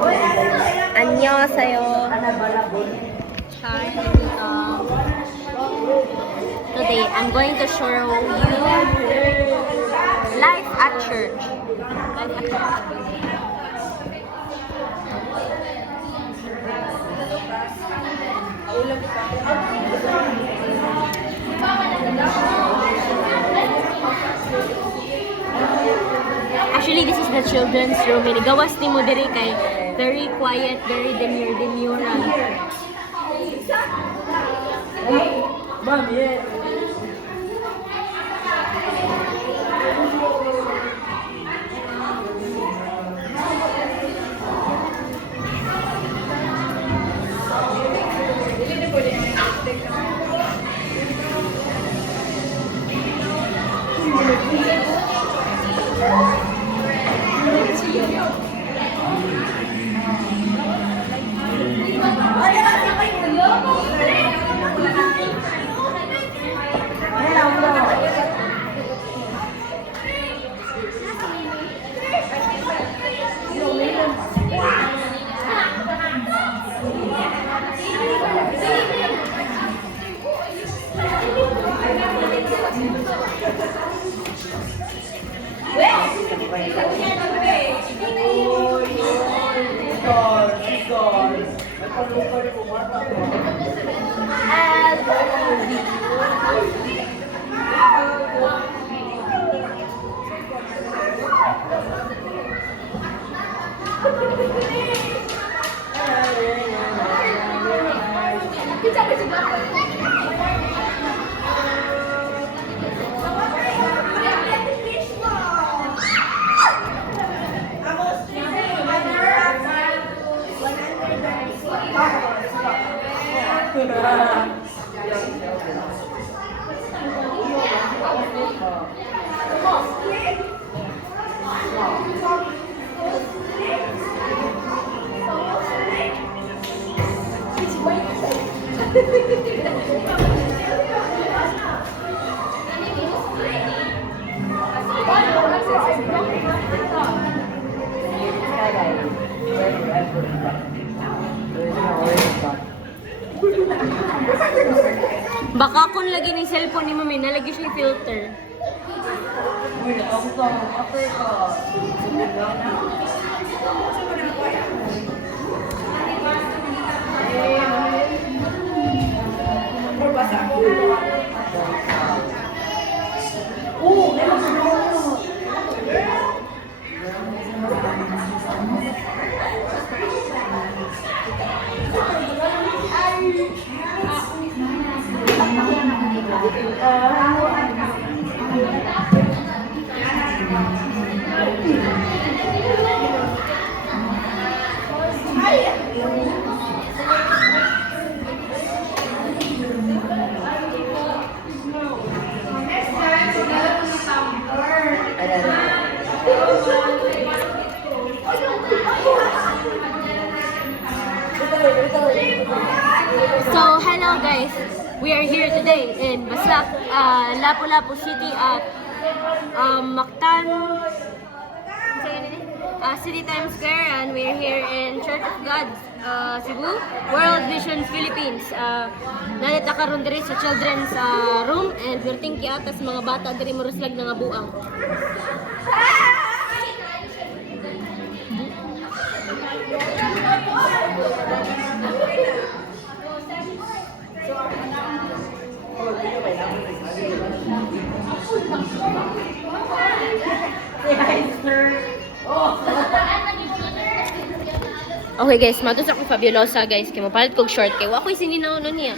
안녕하세요. Today, I'm going to show you life at church. Actually, this is the children's room. Gawas ni mo diri kay very quiet, very demure. Ma'am, yeah. Baka kung lagi ni cellphone ni mami, nalagi siya yung filter. So, hello guys. We are here today in Basak, Lapu-Lapu City at Mactan City Times Square, and we are here in Church of God, Cebu, World Vision Philippines. Nalita karon diri sa children's room, and we're thinking atas mga bata diri muruslag nga buang. Okay guys, matos ako Fabulosa guys, kay mapalit kog short kay wa ko'y sininaw niya.